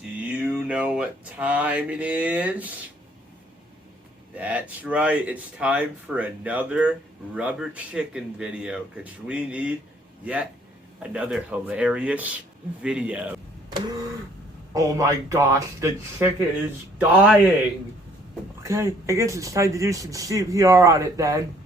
Do you know what time it is? That's right, it's time for another rubber chicken video because we need yet another hilarious video. Oh my gosh, the chicken is dying! Okay, I guess it's time to do some CPR on it then.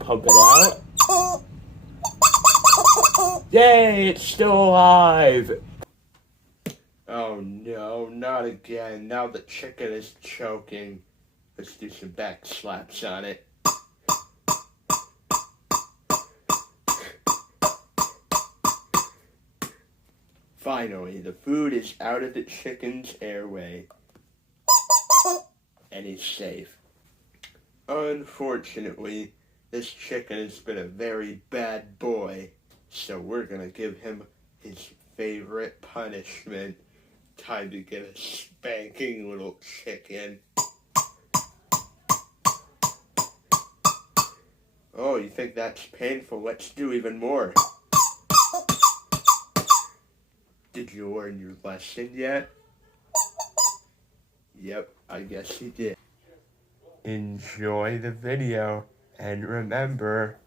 Pump it out. Yay, it's still alive! Oh no, not again. Now the chicken is choking. Let's do some back slaps on it. Finally, the food is out of the chicken's airway. And he's safe. Unfortunately, this chicken has been a very bad boy, so we're gonna give him his favorite punishment. Time to get a spanking, little chicken. Oh, you think that's painful? Let's do even more. Did you learn your lesson yet? Yep, I guess you did. Enjoy the video, and remember,